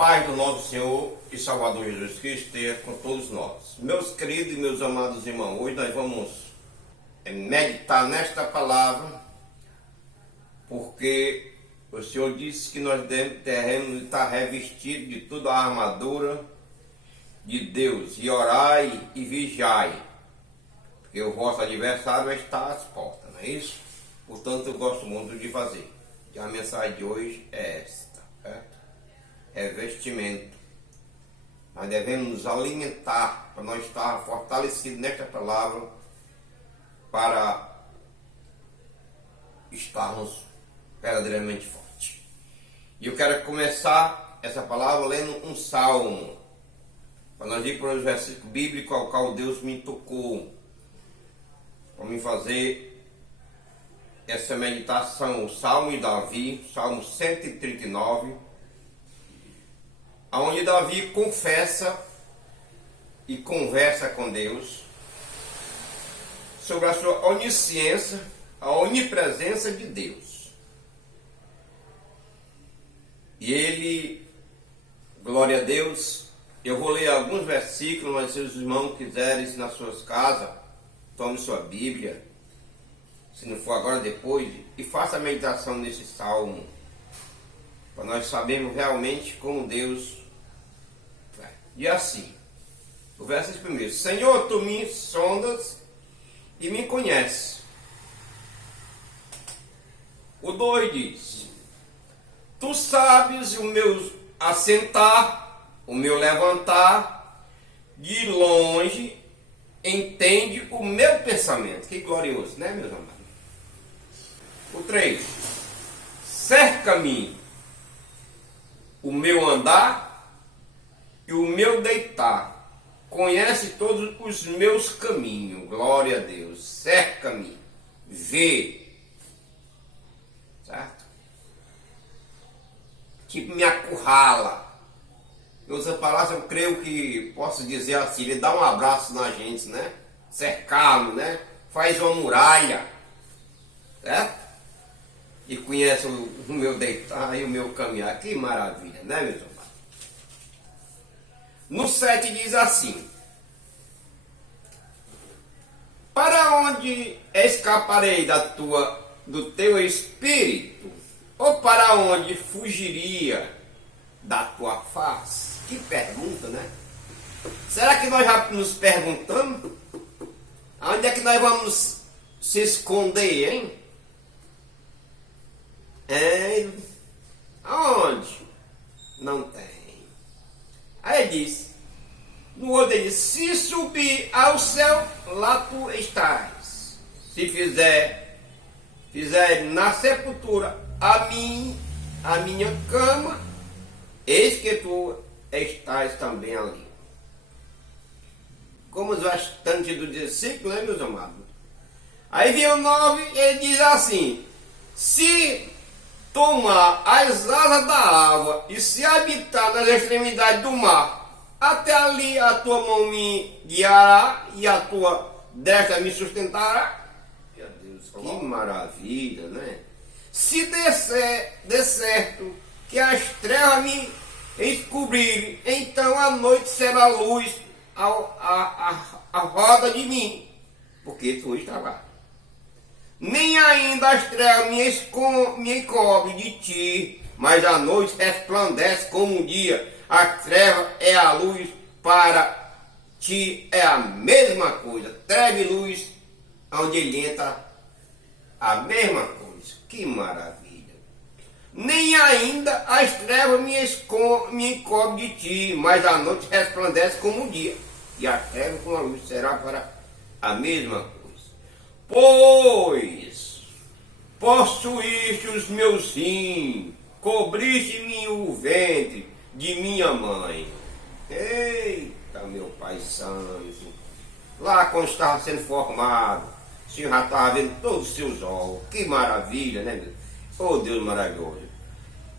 paz do nosso Senhor e Salvador Jesus Cristo esteja com todos nós. Meus queridos e meus amados irmãos, hoje nós vamos meditar nesta palavra, porque o Senhor disse que nós devemos estar revestidos de toda a armadura de Deus, e orai e vigiai, porque o vosso adversário está às portas, não é isso? Portanto, eu gosto muito de fazer. E a mensagem de hoje é esta, certo? Revestimento. Nós devemos nos alimentar para nós estar fortalecidos nesta palavra, para estarmos verdadeiramente fortes. E eu quero começar essa palavra lendo um salmo, para nós ir para os versículos bíblicos ao qual Deus me tocou para me fazer essa meditação. O Salmo de Davi, Salmo 139, onde Davi confessa e conversa com Deus sobre a sua onisciência, a onipresença de Deus. E ele, glória a Deus, eu vou ler alguns versículos, mas se os irmãos quiserem nas suas casas, tome sua Bíblia, se não for agora, depois, e faça a meditação nesse salmo, para nós sabermos realmente como Deus é. E assim, o verso primeiro: Senhor, tu me sondas e me conheces. O 2 diz: tu sabes o meu assentar, o meu levantar, de longe entende o meu pensamento. Que glorioso, né, meus amados? O 3: cerca-me o meu andar e o meu deitar, conhece todos os meus caminhos. Glória a Deus. Cerca-me, vê, certo? Tipo, me acurrala. Em outras palavras, eu creio que posso dizer assim: ele dá um abraço na gente, né? Cercá-lo, né? Faz uma muralha, certo? E conhece o meu deitar e o meu caminhar. Que maravilha, né, meus irmãos? No 7 diz assim: para onde escaparei do teu espírito? Ou para onde fugiria da tua face? Que pergunta, né? Será que nós já nos perguntamos? Onde é que nós vamos se esconder, hein? Aonde? Não tem. Aí diz, no outro ele diz: se subir ao céu, lá tu estás. Se fizer na sepultura a minha cama, eis que tu estás também ali. Como os bastante do discípulo, né, meus amados? Aí vem o 9, ele diz assim: se tomar as asas da água e se habitar nas extremidades do mar, até ali a tua mão me guiará e a tua destra me sustentará. Meu Deus, que maravilha, né? Se der certo que as trevas me encobrirem, então a noite será luz a roda de mim, porque tu está lá. Nem ainda as trevas me encobrem de ti, mas a noite resplandece como um dia. A treva é a luz, para ti é a mesma coisa. Treva e luz, onde ele entra, a mesma coisa. Que maravilha! Nem ainda as trevas me encobrem de ti, mas a noite resplandece como um dia. E a treva com a luz será para a mesma coisa. Pois possuíste os meus rins, cobriste-me o ventre de minha mãe. Eita, meu Pai Santo! Lá quando estava sendo formado, o Senhor já estava vendo todos os seus olhos. Que maravilha, né, meu? Oh, Deus maravilhoso!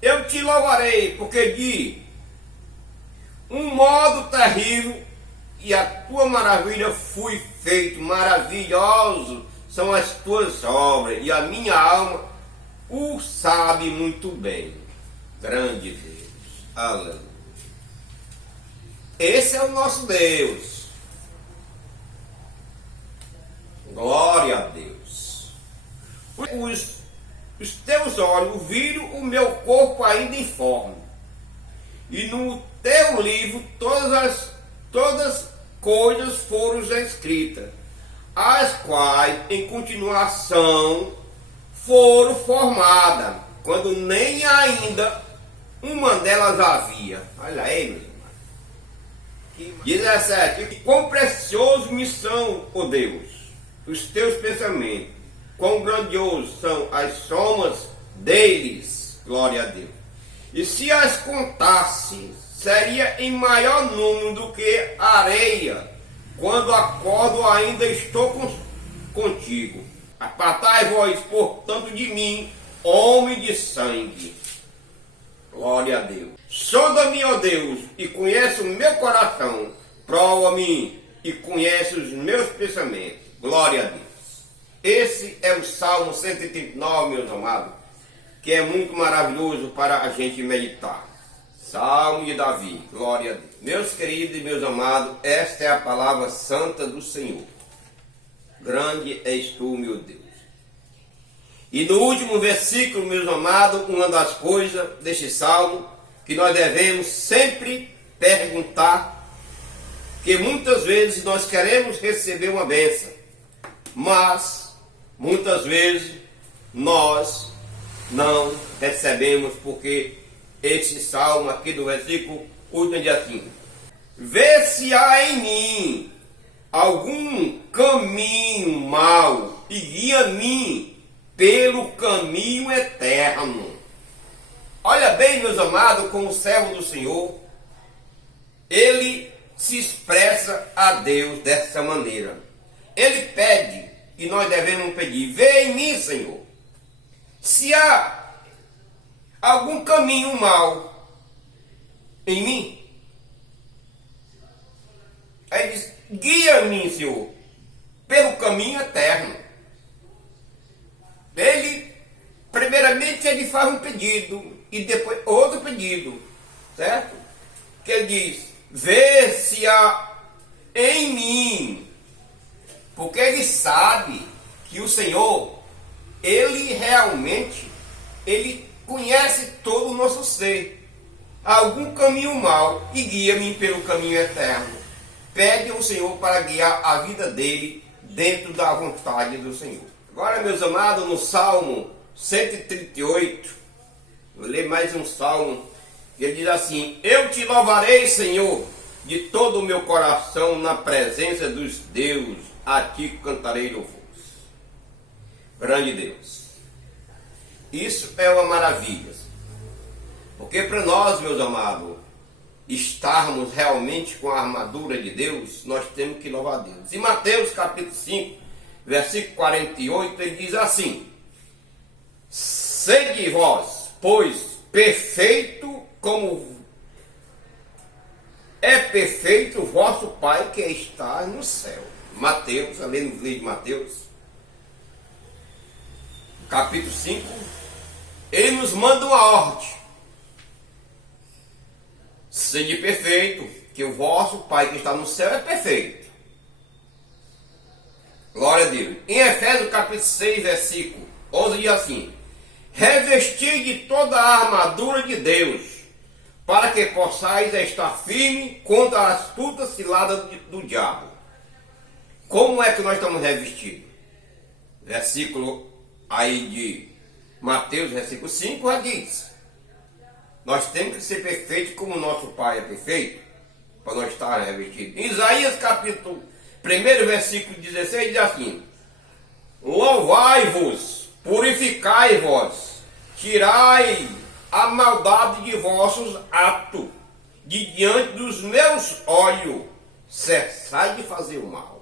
Eu te louvarei, porque de um modo terrível e a tua maravilha fui feito. Maravilhoso são as tuas obras, e a minha alma o sabe muito bem. Grande Deus, aleluia. Esse é o nosso Deus. Glória a Deus. Os teus olhos viram o meu corpo ainda informe, e no teu livro todas coisas foram já escritas, as quais em continuação foram formadas, quando nem ainda uma delas havia. Olha aí, meus irmãos. 17. Quão precioso me são, ó Deus, os teus pensamentos, quão grandiosos são as somas deles. Glória a Deus. E se as contasse, seria em maior número do que a areia. Quando acordo, ainda estou contigo. Apartai-vos, portanto, de mim, homem de sangue. Glória a Deus. Sonda-me, ó Deus, e conhece o meu coração. Prova-me e conhece os meus pensamentos. Glória a Deus. Esse é o Salmo 139, meus amados, que é muito maravilhoso para a gente meditar. Salmo de Davi. Glória a Deus. Meus queridos e meus amados, esta é a palavra santa do Senhor. Grande és tu, meu Deus. E no último versículo, meus amados, uma das coisas deste salmo que nós devemos sempre perguntar, que muitas vezes nós queremos receber uma bênção, mas muitas vezes nós não recebemos, porque esse salmo aqui do versículo 8 diz assim: vê se há em mim algum caminho mau e guia-me pelo caminho eterno. Olha bem, meus amados, como o servo do Senhor, ele se expressa a Deus dessa maneira. Ele pede, e nós devemos pedir: vê em mim, Senhor, se há algum caminho mau em mim. Aí diz: guia-me, Senhor, pelo caminho eterno. Ele, primeiramente, ele faz um pedido e depois outro pedido, certo? Que ele diz: vê se há em mim, porque ele sabe que o Senhor, ele realmente, ele conhece todo o nosso ser. Algum caminho mau e guia-me pelo caminho eterno. Pede ao Senhor para guiar a vida dele dentro da vontade do Senhor. Agora, meus amados, no Salmo 138, vou ler mais um salmo, que ele diz assim: eu te louvarei, Senhor, de todo o meu coração, na presença dos deuses, a ti cantarei louvores. Grande Deus. Isso é uma maravilha, porque para nós, meus amados, estarmos realmente com a armadura de Deus, nós temos que louvar a Deus. Em Mateus capítulo 5, versículo 48, ele diz assim: sede vós, pois, perfeito como é perfeito o vosso Pai que está no céu. Mateus, ali no livro de Mateus, capítulo 5, ele nos manda uma ordem: sede perfeito, que o vosso Pai que está no céu é perfeito. Glória a Deus. Em Efésios capítulo 6, versículo 11 diz assim: revestir de toda a armadura de Deus, para que possais estar firme contra a astuta cilada do diabo. Como é que nós estamos revestidos? Versículo aí de Mateus, versículo 5, já diz: nós temos que ser perfeitos como nosso Pai é perfeito, para nós estar revestidos. Em Isaías capítulo 1, versículo 16 diz assim: louvai-vos, purificai-vos, tirai a maldade de vossos atos de diante dos meus olhos, cessai de fazer o mal.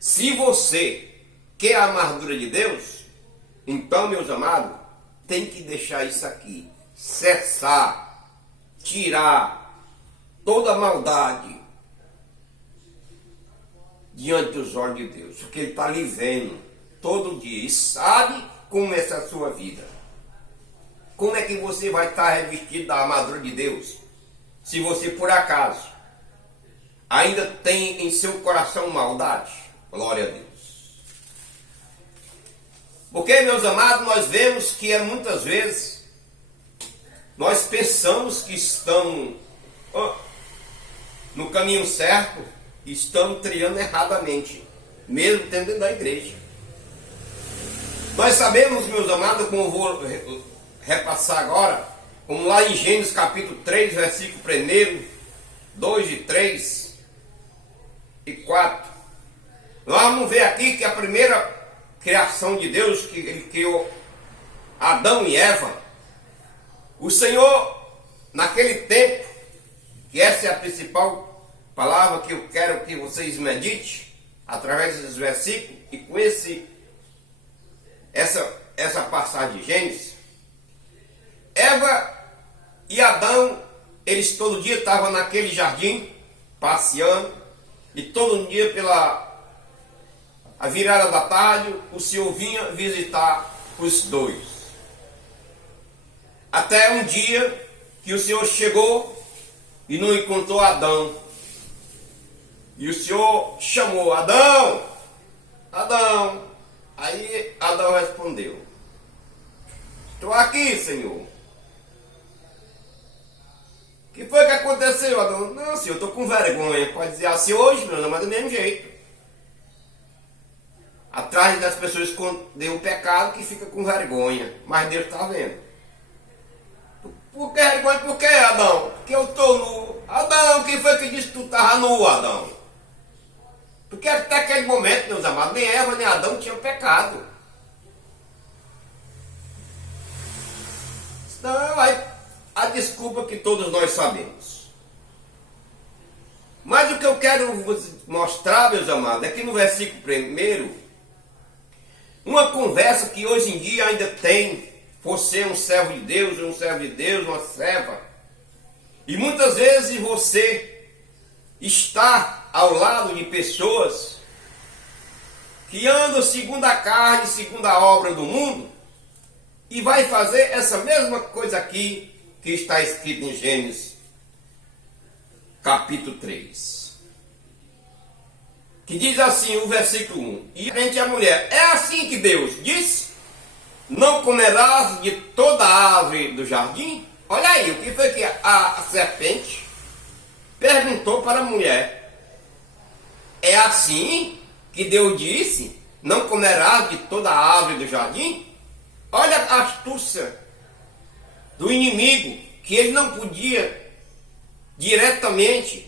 Se você quer a armadura de Deus, então, meus amados, tem que deixar isso aqui: cessar, tirar toda a maldade diante dos olhos de Deus, porque Ele está lhe vendo todo dia e sabe como é essa sua vida. Como é que você vai estar revestido da armadura de Deus, se você por acaso ainda tem em seu coração maldade? Glória a Deus. Porque, meus amados, nós vemos que muitas vezes nós pensamos que estamos no caminho certo e estamos trilhando erradamente, mesmo tendo dentro da igreja. Nós sabemos, meus amados, como eu vou repassar agora, como lá em Gênesis capítulo 3, versículo 1, 2 e 3 e 4. Nós vamos ver aqui que a primeira criação de Deus, que ele criou Adão e Eva, o Senhor, naquele tempo, que essa é a principal palavra que eu quero que vocês meditem, através desses versículos, e com essa passagem de Gênesis, Eva e Adão, eles todo dia estavam naquele jardim, passeando, e todo dia pela a virada da tarde, o Senhor vinha visitar os dois. Até um dia que o Senhor chegou e não encontrou Adão. E o Senhor chamou: Adão, Adão. Aí Adão respondeu: estou aqui, Senhor. O que foi que aconteceu, Adão? Não, Senhor, eu estou com vergonha. Pode dizer assim hoje, meu, mas do mesmo jeito. Atrás das pessoas escondem o pecado que fica com vergonha. Mas Deus está vendo. Por que vergonha? Por que, Adão? Porque eu estou nu. Adão, quem foi que disse que tu estava nu, Adão? Porque até aquele momento, meus amados, nem Eva nem Adão tinham pecado. Não, aí a desculpa que todos nós sabemos. Mas o que eu quero mostrar, meus amados, é que no versículo 1, uma conversa que hoje em dia ainda tem, você é um servo de Deus, uma serva, e muitas vezes você está ao lado de pessoas que andam segundo a carne, segundo a obra do mundo, e vai fazer essa mesma coisa aqui que está escrito em Gênesis capítulo 3. Que diz assim, o versículo 1. E frente à mulher: é assim que Deus disse: não comerás de toda a árvore do jardim? Olha aí, o que foi que a serpente perguntou para a mulher: é assim que Deus disse: não comerás de toda a árvore do jardim? Olha a astúcia do inimigo, que ele não podia diretamente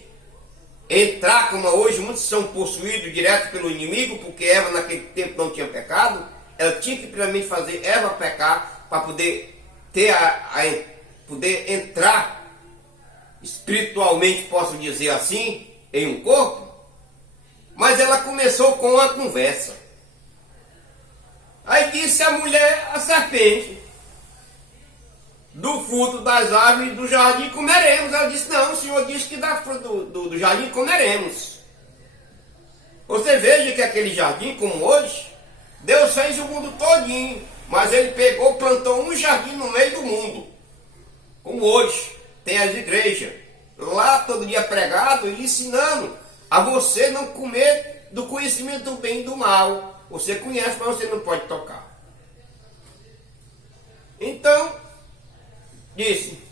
entrar, como hoje muitos são possuídos direto pelo inimigo, porque Eva naquele tempo não tinha pecado. Ela tinha que primeiramente fazer Eva pecar para poder ter poder entrar espiritualmente, posso dizer assim, em um corpo. Mas ela começou com uma conversa. Aí disse a mulher, a serpente: do fruto das árvores do jardim comeremos. Ela disse: não, o Senhor disse que da fruto do jardim comeremos. Você veja que aquele jardim, como hoje, Deus fez o mundo todinho, mas ele pegou, plantou um jardim no meio do mundo. Como hoje tem as igrejas, lá todo dia pregado e ensinando a você não comer do conhecimento do bem e do mal. Você conhece, mas você não pode tocar. Então disse: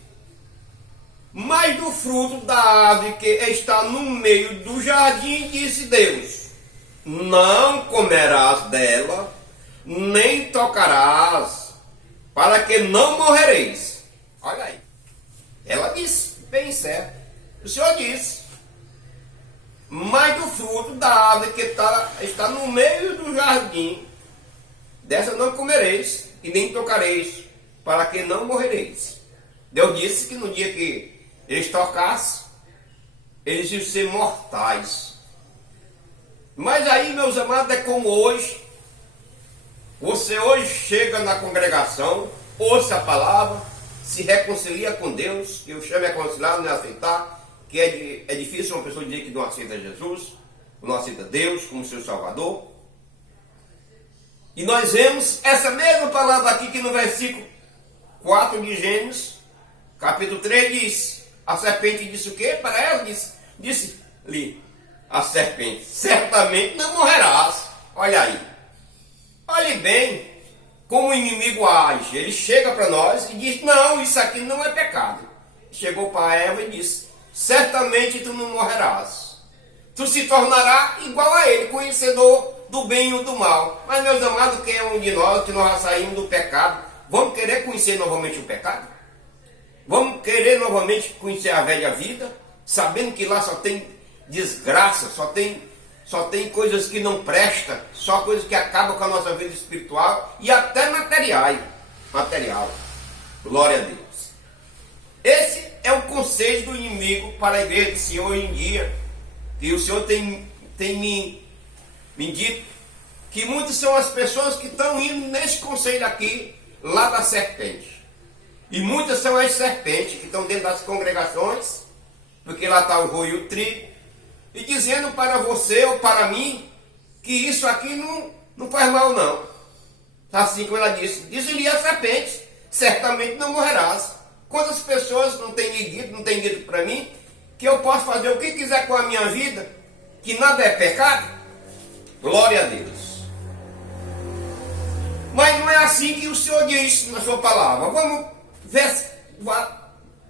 mas do fruto da árvore que está no meio do jardim, disse Deus: não comerás dela, nem tocarás, para que não morrereis. Olha aí. Ela disse, bem certo. O Senhor disse: mas do fruto da árvore que está no meio do jardim, dessa não comereis, e nem tocareis, para que não morrereis. Deus disse que no dia que eles tocassem, eles iam ser mortais. Mas aí, meus amados, é como hoje. Você hoje chega na congregação, ouça a palavra, se reconcilia com Deus. Eu chamo a reconciliar, não é aceitar, que é difícil uma pessoa dizer que não aceita Jesus, não aceita Deus como seu Salvador. E nós vemos essa mesma palavra aqui, que no versículo 4 de Gênesis, capítulo 3, diz: a serpente disse o quê? Para ela disse: ali a serpente: certamente não morrerás. Olha aí. Olhe bem como o inimigo age. Ele chega para nós e diz: não, isso aqui não é pecado. Chegou para Eva e disse: certamente tu não morrerás. Tu se tornará igual a ele, conhecedor do bem e do mal. Mas, meus amados, quem é um de nós que nós já saímos do pecado, vamos querer conhecer novamente o pecado? Vamos querer novamente conhecer a velha vida, sabendo que lá só tem desgraça, só tem coisas que não prestam, só coisas que acabam com a nossa vida espiritual e até material. Glória a Deus. Esse é o conselho do inimigo para a igreja do Senhor hoje em dia. E o Senhor tem me dito que muitas são as pessoas que estão indo nesse conselho aqui, lá da serpente. E muitas são as serpentes que estão dentro das congregações, porque lá está o joio e o trigo, e dizendo para você ou para mim que isso aqui não faz mal não. Assim como ela disse-lhe a serpente: certamente não morrerás. Quantas pessoas não têm dito para mim que eu posso fazer o que quiser com a minha vida, que nada é pecado? Glória a Deus. Mas não é assim que o Senhor diz na sua palavra. Vamos ver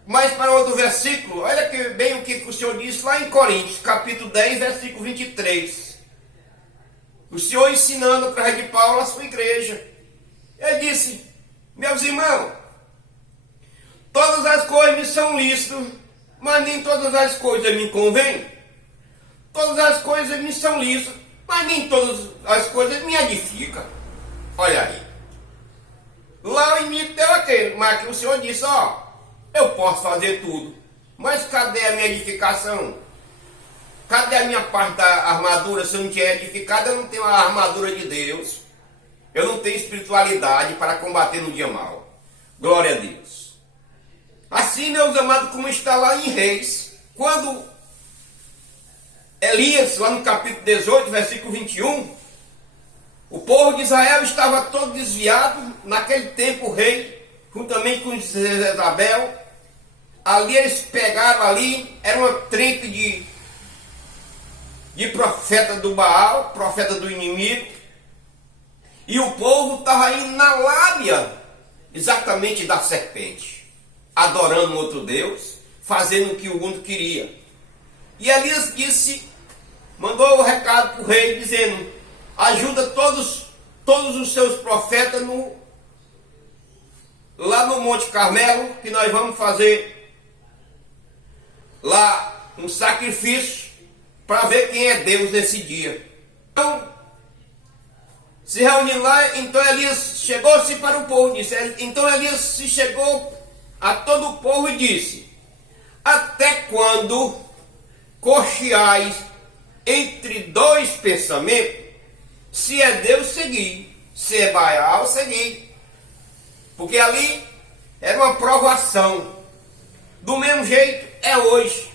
mais para outro versículo. Olha que bem o que o Senhor diz lá em Coríntios, capítulo 10, versículo 23. O Senhor ensinando através de Paulo a sua igreja. Ele disse: meus irmãos, todas as coisas me são lícitas, mas nem todas as coisas me convêm. Todas as coisas me são lícitas, mas nem todas as coisas me edificam. Olha aí. Lá o inimigo deu aquele, mas que o Senhor disse: ó, eu posso fazer tudo, mas cadê a minha edificação? Cadê a minha parte da armadura? Se eu não tiver edificado, eu não tenho a armadura de Deus. Eu não tenho espiritualidade para combater no dia mal. Glória a Deus. Assim, meus amados, como está lá em Reis, quando Elias, lá no capítulo 18, versículo 21, o povo de Israel estava todo desviado. Naquele tempo o rei, juntamente com Jezabel, ali eles pegaram ali, era uma tripe de profeta do Baal, profeta do inimigo, e o povo estava indo na lábia exatamente da serpente, adorando outro Deus, fazendo o que o mundo queria. E Elias mandou o recado para o rei, dizendo: ajuda todos os seus profetas lá no Monte Carmelo, que nós vamos fazer lá um sacrifício para ver quem é Deus nesse dia. Então, se reuniram lá. Então Elias chegou-se para o povo, então Elias se chegou a todo o povo e disse: até quando cocheais entre dois pensamentos? Se é Deus, seguir; se é Baal, seguir. Porque ali era uma provação. Do mesmo jeito é hoje.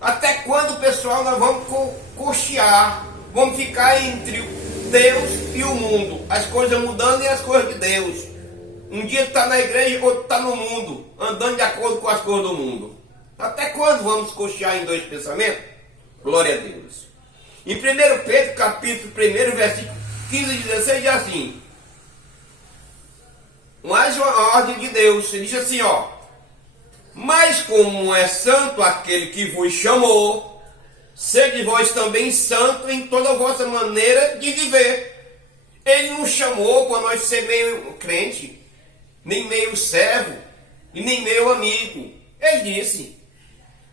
Até quando, pessoal, nós vamos cochear? Vamos ficar entre Deus e o mundo, as coisas mudando e as coisas de Deus. Um dia está na igreja, outro está no mundo, andando de acordo com as coisas do mundo. Até quando vamos cochear em dois pensamentos? Glória a Deus. Em 1 Pedro, capítulo 1, versículo 15 e 16, diz assim: mais uma ordem de Deus. Ele diz assim, ó: mas como é santo aquele que vos chamou, sede vós também santo em toda a vossa maneira de viver. Ele não chamou para nós ser meio crente, nem meio servo, e nem meio amigo. Ele disse: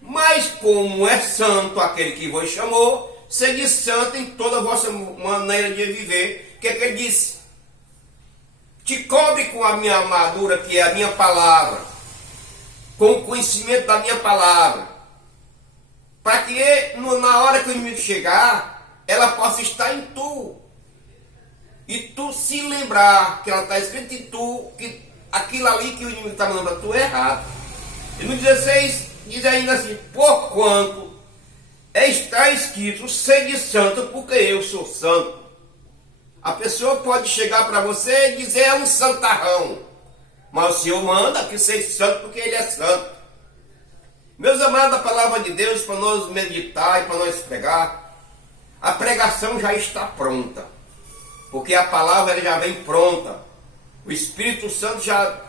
mas como é santo aquele que vos chamou, sede santo em toda a vossa maneira de viver. O que é que ele disse? Te cobre com a minha armadura, que é a minha palavra, com o conhecimento da minha palavra, para que na hora que o inimigo chegar, ela possa estar em tu, e tu se lembrar que ela está escrita em tu, que aquilo ali que o inimigo está mandando para tu é errado. E no 16 diz ainda assim: porquanto está escrito, sede santo, porque eu sou santo. A pessoa pode chegar para você e dizer: é um santarrão. Mas o Senhor manda que seja santo, porque Ele é santo. Meus amados, a palavra de Deus para nós meditar e para nós pregar, a pregação já está pronta, porque a palavra já vem pronta. O Espírito Santo já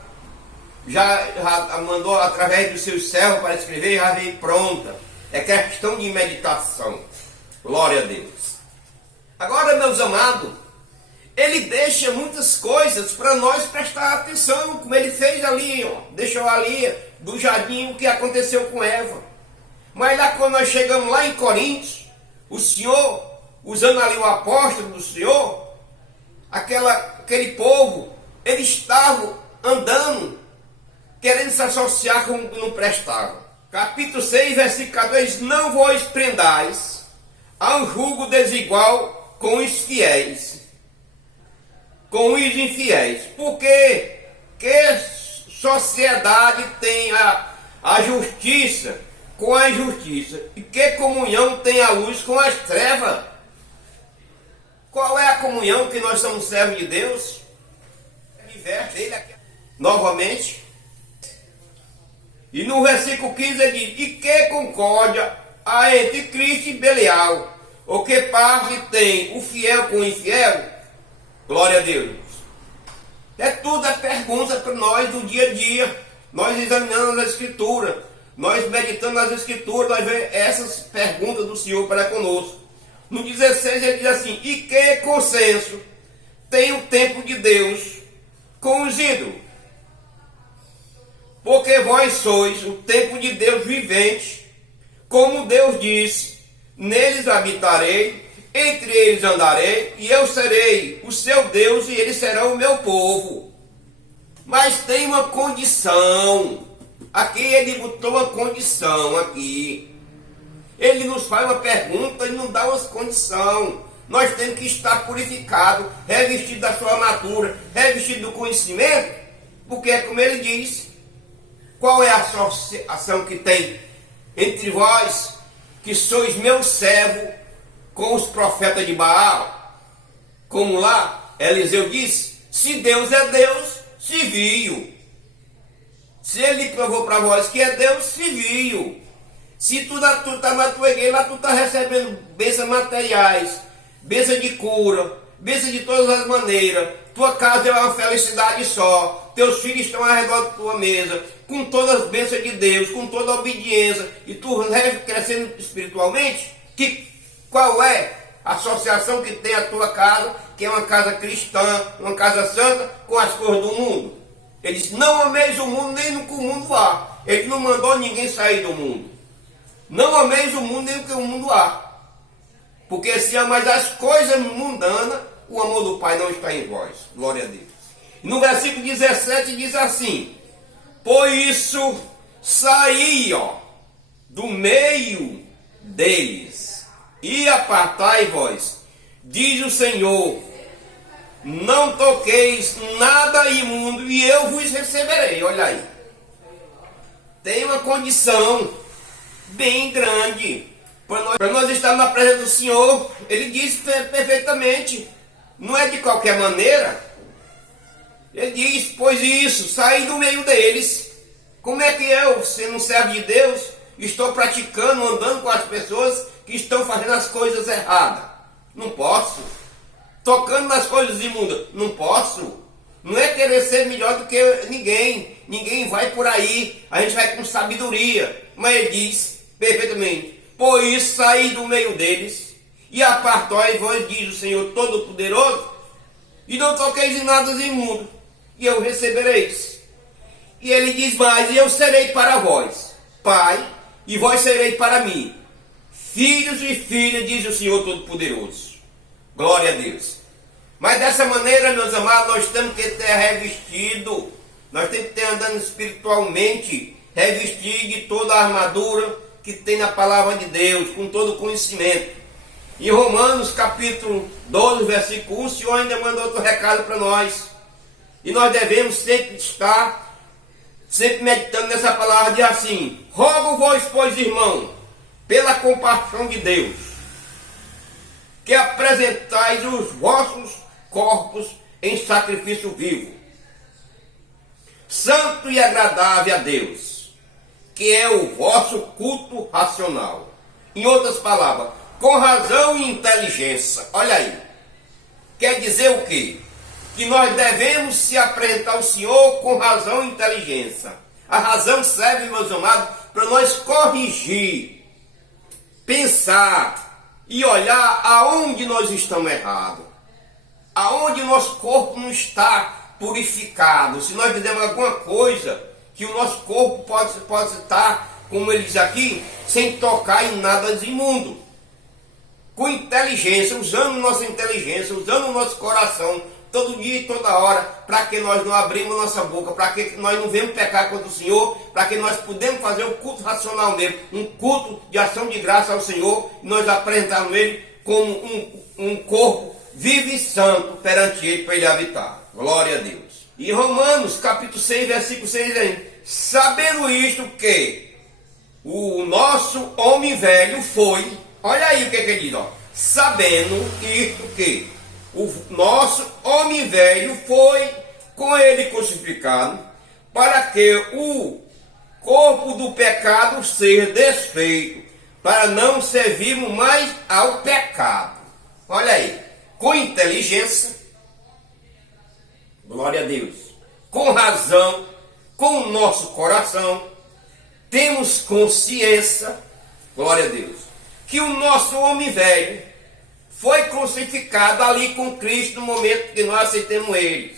mandou através dos seus servos para escrever, já veio pronta. É questão de meditação. Glória a Deus. Agora, meus amados, ele deixa muitas coisas para nós prestar atenção, como ele fez ali, ó, deixou ali do jardim o que aconteceu com Eva. Mas lá quando nós chegamos lá em Coríntios, o Senhor, usando ali o apóstolo do Senhor, aquele povo, eles estavam andando, querendo se associar com o que não prestava. Capítulo 6, versículo 14, não vos prendais a um julgo desigual com os fiéis, com os infiéis. Porque que sociedade tem a justiça com a injustiça? E que comunhão tem a luz com as trevas? Qual é a comunhão que nós somos servos de Deus? Novamente. E no versículo 15 ele diz, e que concórdia há entre Cristo e Belial? O que parte tem o fiel com o infiel? Glória a Deus. Tudo é pergunta para nós do dia a dia. Nós examinando as Escrituras, nós meditando nas Escrituras, nós vemos essas perguntas do Senhor para conosco. No 16 ele diz assim, e que consenso tem o tempo de Deus com os ídolos? Porque vós sois o templo de Deus vivente, como Deus disse, neles habitarei, entre eles andarei, e eu serei o seu Deus, e eles serão o meu povo. Mas tem uma condição, aqui ele botou uma condição aqui. Ele nos faz uma pergunta e nos dá uma condição. Nós temos que estar purificados, revestidos da sua armadura, revestidos do conhecimento, porque é como ele diz, qual é a associação que tem entre vós, que sois meu servo, com os profetas de Baal? Como lá Eliseu disse, se Deus é Deus, se viu. Se ele provou para vós que é Deus, se viu. Se tu está na tua igreja, lá tu está recebendo bênçãos materiais, bênção de cura, bênção de todas as maneiras, tua casa é uma felicidade só, teus filhos estão ao redor da tua mesa, com todas as bênçãos de Deus, com toda a obediência, e tu crescendo espiritualmente, qual é a associação que tem a tua casa, que é uma casa cristã, uma casa santa, com as coisas do mundo? Ele disse, não ameis o mundo, nem no que o mundo há. Ele não mandou ninguém sair do mundo. Não ameis o mundo, nem o que o mundo há. Porque se amais as coisas mundanas, o amor do Pai não está em vós. Glória a Deus. No versículo 17 diz assim, por isso saí, do meio deles, e apartai-vos, diz o Senhor, não toqueis nada imundo, e eu vos receberei. Olha aí. Tem uma condição bem grande para nós estarmos na presença do Senhor. Ele disse perfeitamente, não é de qualquer maneira. Ele diz, pois isso, saí do meio deles. Como é que eu, sendo um servo de Deus, estou praticando, andando com as pessoas que estão fazendo as coisas erradas? Não posso. Tocando nas coisas imundas? Não posso. Não é querer ser melhor do que ninguém. Ninguém vai por aí. A gente vai com sabedoria. Mas ele diz perfeitamente, por isso saí do meio deles, e apartai-vos, diz o Senhor Todo-Poderoso, e não toqueis em nada imundo, e eu recebereis. E ele diz mais, e eu serei para vós pai, e vós serei para mim filhos e filhas, diz o Senhor Todo-Poderoso. Glória a Deus. Mas dessa maneira, meus amados, nós temos que ter revestido, nós temos que ter andando espiritualmente, revestido de toda a armadura que tem na palavra de Deus, com todo o conhecimento. Em Romanos capítulo 12, versículo 1, o Senhor ainda mandou outro recado para nós. E nós devemos sempre estar, sempre meditando nessa palavra, de assim, rogo-vos, pois, irmão, pela compaixão de Deus, que apresentais os vossos corpos em sacrifício vivo, santo e agradável a Deus, que é o vosso culto racional. Em outras palavras, com razão e inteligência. Olha aí. Quer dizer o quê? Que nós devemos se apresentar ao Senhor com razão e inteligência. A razão serve, meus amados, para nós corrigir, pensar e olhar aonde nós estamos errados. Aonde o nosso corpo não está purificado. Se nós fizermos alguma coisa que o nosso corpo pode estar, como ele diz aqui, sem tocar em nada de imundo. Com inteligência, usando nossa inteligência, usando o nosso coração, todo dia e toda hora, para que nós não abrimos nossa boca, para que nós não venhamos pecar contra o Senhor, para que nós podemos fazer um culto racional mesmo, um culto de ação de graça ao Senhor, e nós apresentarmos Ele como um corpo vivo e santo perante Ele, para Ele habitar. Glória a Deus. E Romanos, capítulo 6, versículo 6, aí, sabendo isto que o nosso homem velho foi, olha aí o que ele diz, ó, sabendo isto que o nosso homem velho foi com ele crucificado, para que o corpo do pecado seja desfeito, para não servirmos mais ao pecado. Olha aí, com inteligência, glória a Deus, com razão, com o nosso coração, temos consciência, glória a Deus, que o nosso homem velho foi crucificado ali com Cristo no momento que nós aceitamos Ele.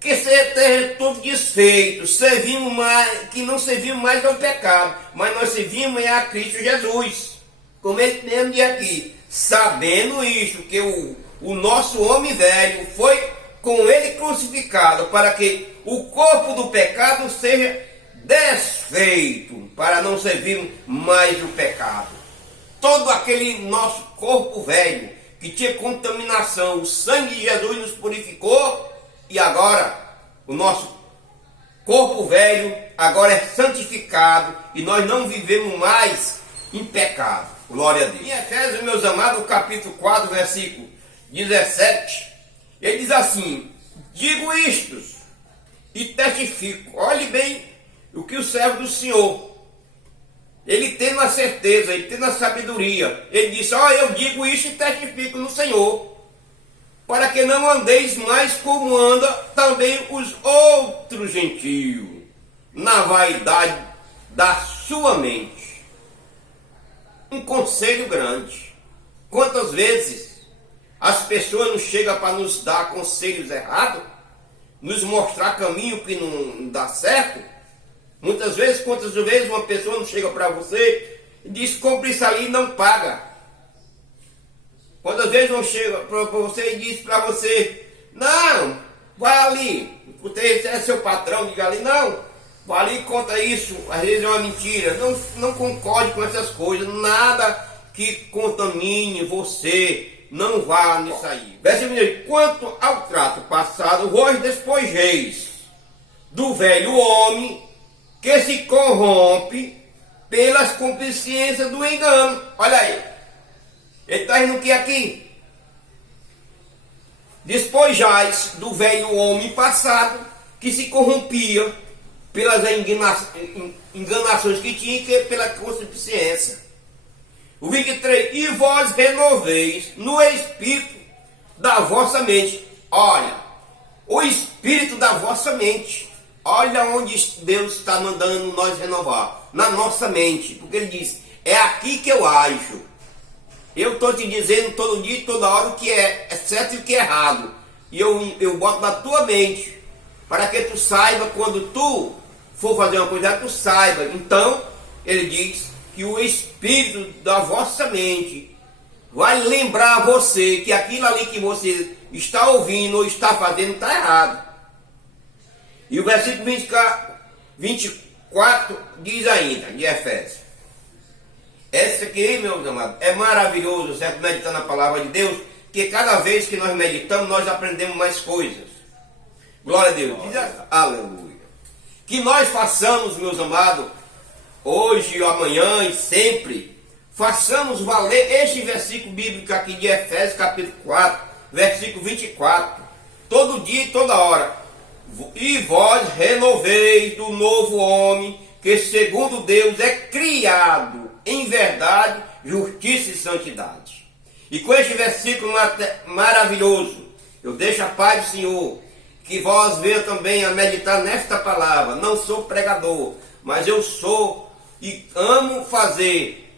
Que seja tudo desfeito, servimos mais, que não servimos mais ao pecado, mas nós servimos a Cristo Jesus. Como ele mesmo diz aqui, sabendo isto, que o nosso homem velho foi com Ele crucificado, para que o corpo do pecado seja desfeito, para não servirmos mais o pecado. Todo aquele nosso corpo velho que tinha contaminação, o sangue de Jesus nos purificou, e agora o nosso corpo velho agora é santificado e nós não vivemos mais em pecado. Glória a Deus. Em Efésios, meus amados, capítulo 4, versículo 17, ele diz assim: digo isto e testifico. Olhe bem o que o servo do Senhor, ele tem a certeza, ele tem a sabedoria. Ele disse: ó, eu digo isto e testifico no Senhor, para que não andeis mais como anda também os outros gentios, na vaidade da sua mente. Um conselho grande. Quantas vezes as pessoas não chegam para nos dar conselhos errados, nos mostrar caminho que não dá certo? Muitas vezes, quantas vezes uma pessoa não chega para você e diz: compre isso ali e não paga. Quantas vezes não chega para você e diz para você: não, vai ali, você é seu patrão, diga ali, não, vai ali e conta isso, às vezes é uma mentira. Não concorde com essas coisas, nada que contamine você, não vá nisso aí. Versículo 1: quanto ao trato passado, vós despojeis do velho homem, que se corrompe pelas concupiscências do engano. Olha aí, ele está dizendo que aqui: despojais do velho homem passado, que se corrompia pelas enganações que tinha, que pela concupiscência. O 23: e vós renoveis no espírito da vossa mente. Olha, o espírito da vossa mente. Olha onde Deus está mandando nós renovar, na nossa mente, porque Ele diz: é aqui que eu ajo. Eu estou te dizendo todo dia e toda hora o que é certo e o que é errado, e eu boto na tua mente, para que tu saiba, quando tu for fazer uma coisa, tu saiba. Então, Ele diz que o espírito da vossa mente vai lembrar a você que aquilo ali que você está ouvindo ou está fazendo está errado. E o versículo 24 diz ainda, de Efésios: esse aqui, meus amados, é maravilhoso, certo? Meditar na palavra de Deus, que cada vez que nós meditamos, nós aprendemos mais coisas. Glória a Deus. Diz assim, aleluia. Que nós façamos, meus amados, hoje, amanhã e sempre, façamos valer este versículo bíblico aqui de Efésios, capítulo 4, versículo 24, todo dia e toda hora. E vós renoveis do novo homem, que segundo Deus é criado em verdade, justiça e santidade. E com este versículo maravilhoso, eu deixo a paz do Senhor, que vós venham também a meditar nesta palavra. Não sou pregador, mas eu sou e amo fazer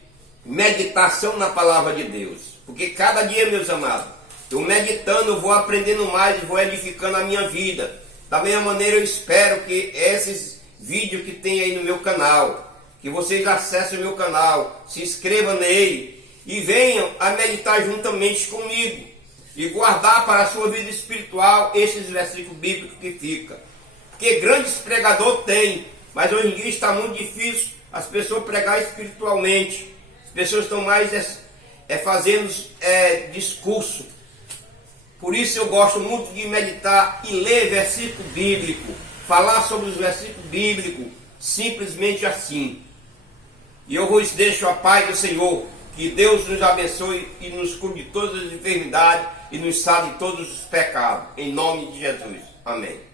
meditação na palavra de Deus. Porque cada dia, meus amados, eu meditando, eu vou aprendendo mais e vou edificando a minha vida. Da mesma maneira, eu espero que esses vídeos que tem aí no meu canal, que vocês acessem o meu canal, se inscrevam nele e venham a meditar juntamente comigo e guardar para a sua vida espiritual esses versículos bíblicos que ficam. Porque grandes pregadores tem, mas hoje em dia está muito difícil as pessoas pregar espiritualmente. As pessoas estão mais fazendo discurso. Por isso eu gosto muito de meditar e ler versículo bíblico, falar sobre os versículos bíblicos, simplesmente assim. E eu vos deixo a paz do Senhor, que Deus nos abençoe e nos cure de todas as enfermidades e nos salve de todos os pecados, em nome de Jesus. Amém.